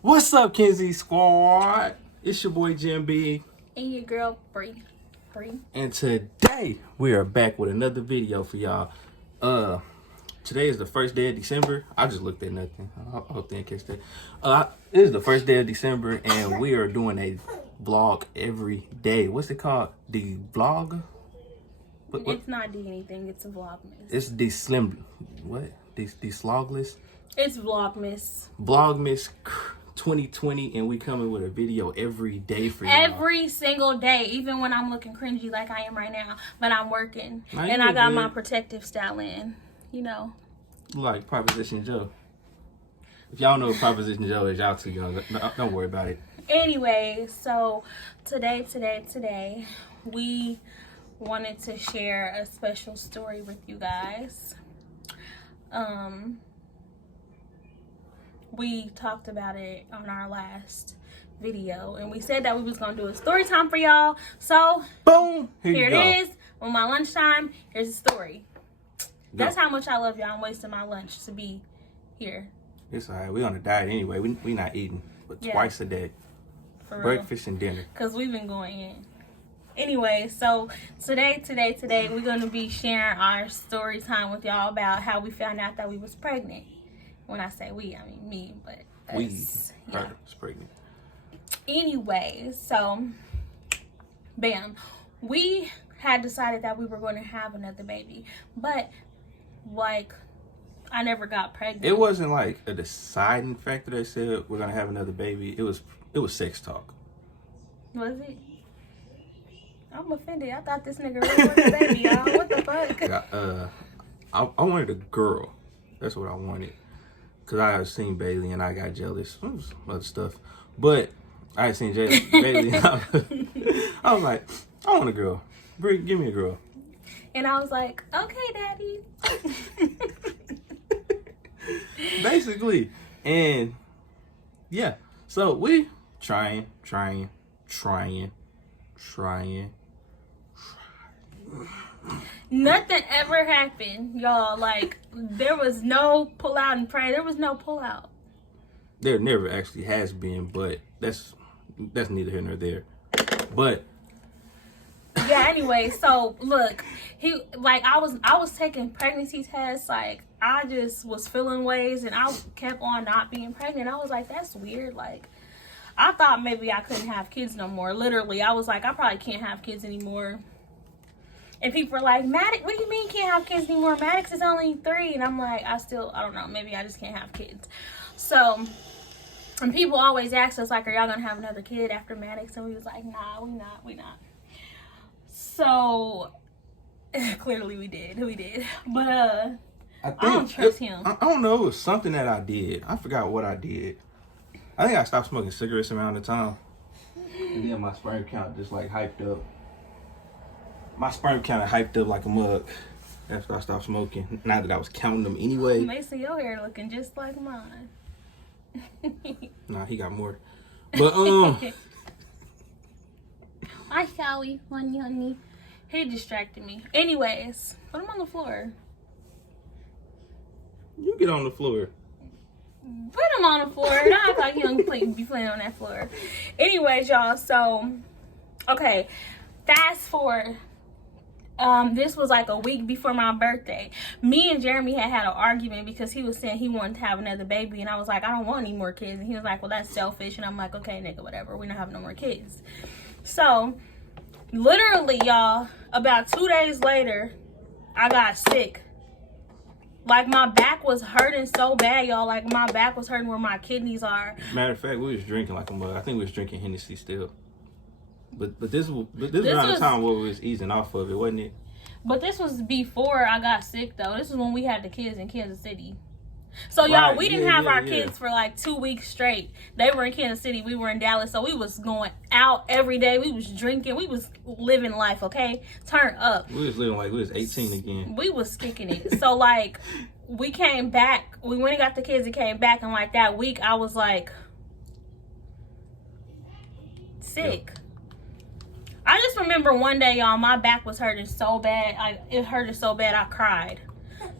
What's up, Kenzie Squad? It's your boy Jim B. And your girl, Bree. And today we are back with another video for y'all. Today is the first day of December. I just looked at nothing. I hope they didn't catch that. It is the first day of December, and we are doing a vlog every day. What's it called? The vlog? What? It's not D anything. It's a Vlogmas. It's the slim. What? The slogless. It's Vlogmas. Vlogmas 2020, and we coming with a video every day for you. Every single day, even when I'm looking cringy like I am right now, but I'm working and I got my protective style in. You know, like Proposition Joe. If y'all know what Proposition Joe is, y'all too young. Don't worry about it. Anyway, so today, we wanted to share a special story with you guys. We talked about it on our last video, and we said that we was gonna do a story time for y'all. So boom, here it is. On my lunchtime, here's a story. That's how much I love y'all. I'm wasting my lunch to be here. It's alright. We on a diet anyway. We not eating, but twice a day. For breakfast and dinner. Cause we've been going in. Anyway, so today, we're gonna be sharing our story time with y'all about how we found out that we was pregnant. When I say we, I mean me, but us. We was pregnant. Anyway, so bam, we had decided that we were going to have another baby, but like I never got pregnant. It wasn't like a deciding factor that said we're gonna have another baby. It was sex talk. Was it? I'm offended. I thought this nigga really wanted a baby, y'all. What the fuck? I wanted a girl. That's what I wanted. Cause I had seen Bailey and I got jealous. Some other stuff, but I had seen Bailey. I was like, I want a girl. Brie, give me a girl. And I was like, okay, daddy. Basically, and yeah. So we trying. Nothing ever happened, y'all. Like, there was no pull out and pray. There was no pull out. There never actually has been, but that's neither here nor there. But yeah, anyway, so look, I was taking pregnancy tests, like I just was feeling ways and I kept on not being pregnant. I was like, that's weird. Like, I thought maybe I couldn't have kids no more. Literally, I was like, I probably can't have kids anymore. And people are like, Maddox, what do you mean you can't have kids anymore? Maddox is only 3. And I'm like, I don't know. Maybe I just can't have kids. So, and people always ask us, like, are y'all going to have another kid after Maddox? And we was like, nah, we not. So, clearly we did. But, I don't trust him. I don't know. It was something that I did. I forgot what I did. I think I stopped smoking cigarettes around the time. And then my sperm count just, like, hyped up. My sperm count hyped up like a mug after I stopped smoking. Not that I was counting them anyway. Mason, your hair looking just like mine. Nah, he got more. But Hi, Sally, honey. He distracted me. Anyways, put him on the floor. You get on the floor. Put him on the floor. Don't act like you don't be playing on that floor. Anyways, y'all. So, okay, fast forward. This was like a week before my birthday. Me and Jeremy had an argument because he was saying he wanted to have another baby, and I was like, I don't want any more kids. And he was like, well, that's selfish. And I'm like, okay, nigga, whatever. We're not having no more kids. So, literally, y'all, about 2 days later, I got sick. Like, my back was hurting so bad, y'all. Like, my back was hurting where my kidneys are. Matter of fact, we was drinking like a mug. I think we was drinking Hennessy still. But this around the time where we was easing off of it, wasn't it? But this was before I got sick, though. This is when we had the kids in Kansas City. So, y'all, we didn't have our kids for like 2 weeks straight. They were in Kansas City. We were in Dallas. So, we was going out every day. We was drinking. We was living life, okay? Turn up. We was living like we was 18 again. We was kicking it. So, like, we came back. We went and got the kids and came back. And, like, that week, I was, like, sick. Yeah. I just remember one day, y'all, my back was hurting so bad. It hurted so bad I cried.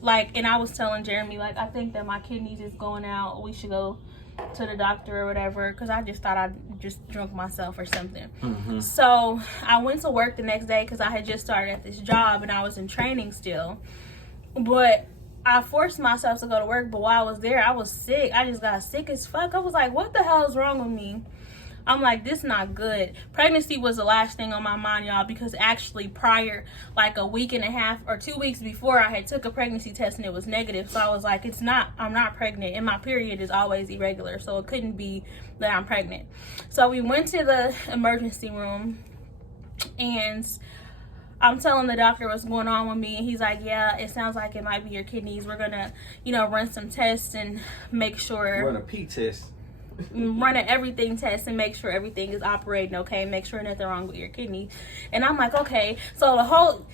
like, and I was telling Jeremy, like, I think that my kidneys is going out. We should go to the doctor or whatever, because I just thought I just drunk myself or something. So I went to work the next day because I had just started at this job and I was in training still. But I forced myself to go to work, but while I was there, I was sick. I just got sick as fuck. I was like, what the hell is wrong with me? I'm like, this not good. Pregnancy was the last thing on my mind, y'all, because actually prior, like a week and a half or 2 weeks before, I had took a pregnancy test and it was negative. So I was like, I'm not pregnant, and my period is always irregular, so it couldn't be that I'm pregnant. So we went to the emergency room, and I'm telling the doctor what's going on with me, and he's like, yeah, it sounds like it might be your kidneys. We're gonna, run some tests and make sure. Run a P test. Run an everything test and make sure everything is operating okay, make sure nothing wrong with your kidney. And I'm like, okay. So the whole,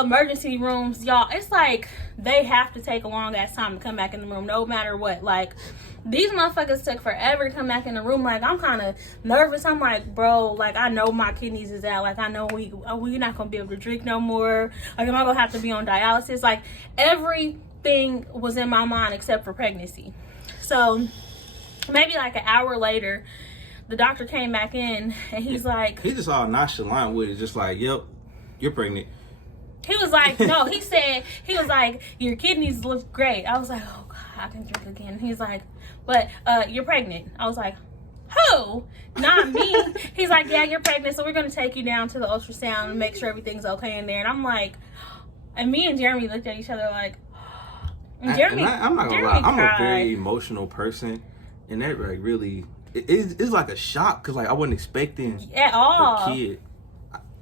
emergency rooms, y'all, it's like they have to take a long ass time to come back in the room no matter what. Like, these motherfuckers took forever to come back in the room. Like, I'm kind of nervous. I'm like, bro, like, I know my kidneys is out. Like, I know we're not gonna be able to drink no more. Like, am I gonna have to be on dialysis? Like, everything was in my mind except for pregnancy. So maybe like an hour later, the doctor came back in and he's like, he just all nonchalant with it, just like, yep, you're pregnant. He was like, no, he was like, your kidneys look great. I was like, oh God, I can drink again. He's like, but you're pregnant. I was like, who? Not me. He's like, yeah, you're pregnant, so we're gonna take you down to the ultrasound and make sure everything's okay in there. And I'm like, and me and Jeremy looked at each other like, and Jeremy, I'm not gonna lie, I'm a very emotional person. And that like really, it's like a shock, because like I wasn't expecting at all a kid.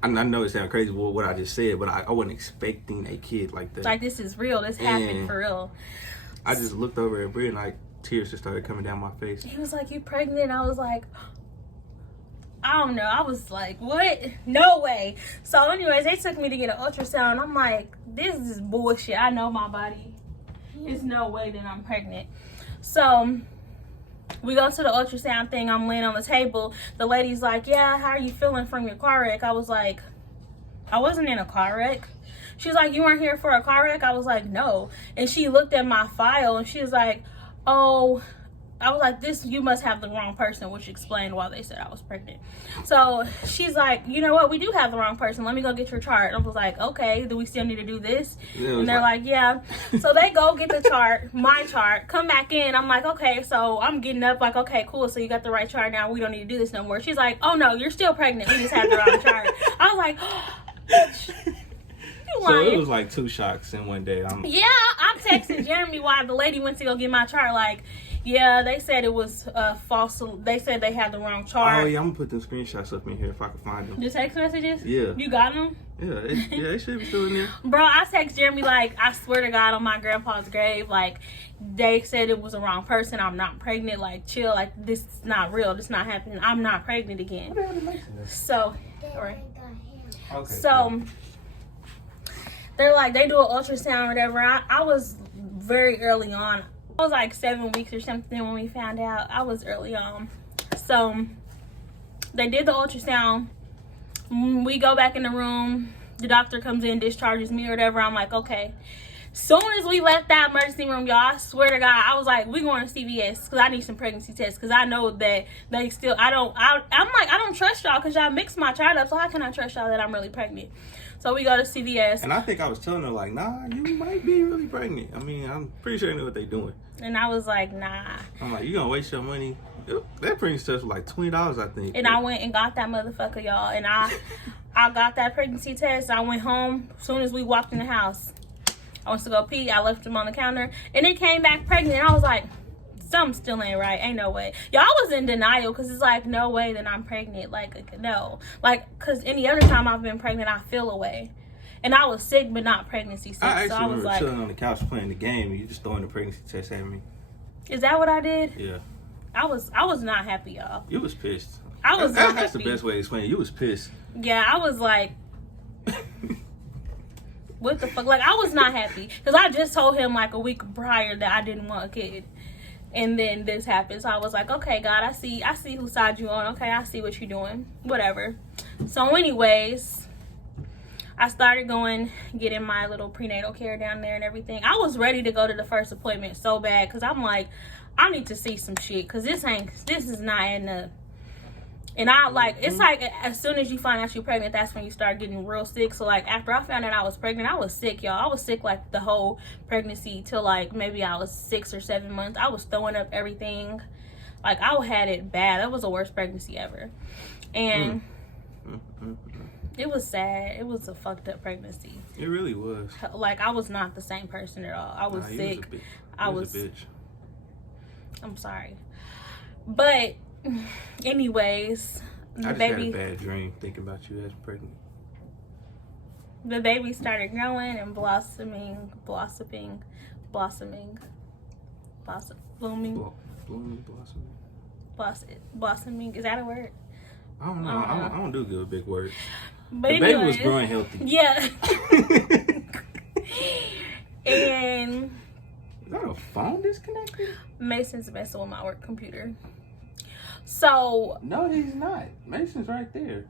I know it sounds crazy what I just said, but I wasn't expecting a kid like that. Like, this is real. This happened for real. I just looked over at Brie and like tears just started coming down my face. He was like, "You pregnant?" I was like, I don't know. I was like, what? No way. So anyways, they took me to get an ultrasound. I'm like, this is bullshit. I know my body. There's no way that I'm pregnant. So we go to the ultrasound thing. I'm laying on the table. The lady's like, yeah, how are you feeling from your car wreck? I was like, I wasn't in a car wreck. She's like, you weren't here for a car wreck? I was like, no. And she looked at my file and she was like, oh, I was like, you must have the wrong person, which explained why they said I was pregnant. So she's like, you know what? We do have the wrong person. Let me go get your chart. And I was like, okay, do we still need to do this? And they're like, yeah. So they go get the chart, my chart, come back in. I'm like, okay. So I'm getting up like, okay, cool. So you got the right chart now. We don't need to do this no more. She's like, oh no, you're still pregnant. We just had the wrong chart. I was like, bitch. So it was like 2 shocks in one day. I'm texting Jeremy while the lady went to go get my chart. Like, yeah, they said it was false. They said they had the wrong chart. Oh yeah, I'm gonna put them screenshots up in here if I can find them. The text messages? Yeah. You got them? Yeah, they should be still in there. Bro, I text Jeremy like, I swear to God, on my grandpa's grave, like, they said it was the wrong person. I'm not pregnant. Like, chill. Like, this is not real. This is not happening. I'm not pregnant again. So, alright. Okay. So, they're like, they do an ultrasound or whatever. I was very early on. I was like 7 weeks or something when we found out. I was early on. So they did the ultrasound. We go back in the room. The doctor comes in, discharges me or whatever. I'm like, okay. Soon as we left that emergency room, y'all, I swear to God, I was like, we going to CVS because I need some pregnancy tests, because I know that they still, I'm like, I don't trust y'all because y'all mixed my chart up, so how can I trust y'all that I'm really pregnant? So we go to CVS. And I think I was telling her, like, nah, you might be really pregnant. I mean, I'm pretty sure they know what they're doing. And I was like, nah. I'm like, you gonna waste your money? That pregnancy test was like $20, I think. And I went and got that motherfucker, y'all. And I got that pregnancy test. I went home as soon as we walked in the house. I went to go pee. I left him on the counter. And it came back pregnant. And I was like, something still ain't right. Ain't no way. Y'all was in denial because it's like, no way that I'm pregnant. Like, no. Like, because any other time I've been pregnant, I feel away. And I was sick, but not pregnancy sick. I actually so I was remember like, chilling on the couch playing the game, and you just throwing the pregnancy test at me. Is that what I did? Yeah. I was not happy, y'all. You was pissed. I was not That's happy. the best way to explain it. You was pissed. Yeah, I was like, what the fuck? Like, I was not happy. Because I just told him like a week prior that I didn't want a kid. And then this happened. So I was like, okay, God, I see whose side you on. Okay, I see what you're doing. Whatever. So anyways, I started getting my little prenatal care down there and everything. I was ready to go to the first appointment so bad because I'm like, I need to see some shit because this is not adding up. And I like, it's like as soon as you find out you're pregnant, that's when you start getting real sick. So like after I found out I was pregnant, I was sick, y'all. I was sick like the whole pregnancy till like maybe I was 6 or 7 months. I was throwing up everything. Like I had it bad. That was the worst pregnancy ever. And it was sad. It was a fucked up pregnancy. It really was. Like I was not the same person at all. I was sick. I was a bitch. I'm sorry. But anyways, I just had a bad dream thinking about you as pregnant. The baby started growing and blooming. Blossoming. Is that a word? I don't know. I don't do good with big words. But the baby was growing healthy. Yeah. And is that a phone disconnected? Mason's messing with my work computer. So no, he's not. Mason's right there.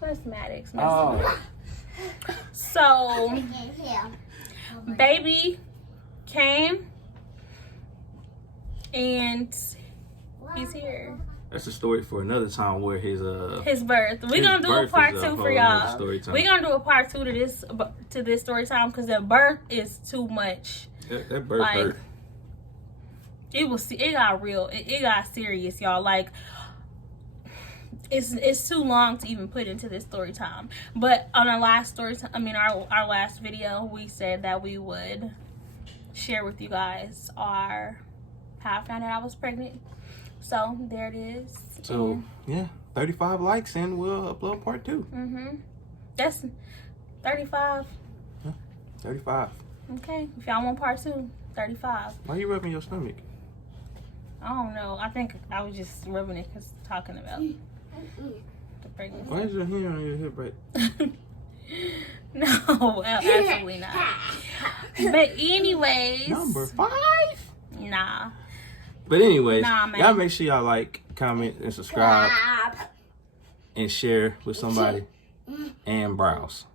Where's Maddox? Oh. So baby came and he's here. That's a story for another time where his birth. We're gonna do a part 2 for y'all. We're gonna do a part 2 to this story time because the birth is too much. That birth hurt. It got real. It got serious, y'all. Like it's too long to even put into this story time. But on our last our last video, we said that we would share with you guys how I found out I was pregnant. So there it is. So yeah, 35 likes and we'll upload part 2. That's 35. Yeah, 35. Okay, if y'all want part 2, 35. Why are you rubbing your stomach? I don't know. I think I was just rubbing it because talking about the pregnancy. Why is your hand on your hip right? No, absolutely not. But anyways. Number 5? Nah. But anyways, man. y'all make sure y'all like, comment, and subscribe. And share with somebody. And browse.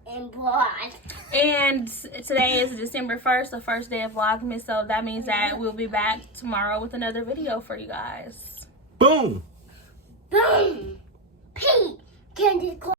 And today is December 1st, the first day of Vlogmas. So that means that we'll be back tomorrow with another video for you guys. Boom! Boom! Pete, candy corn.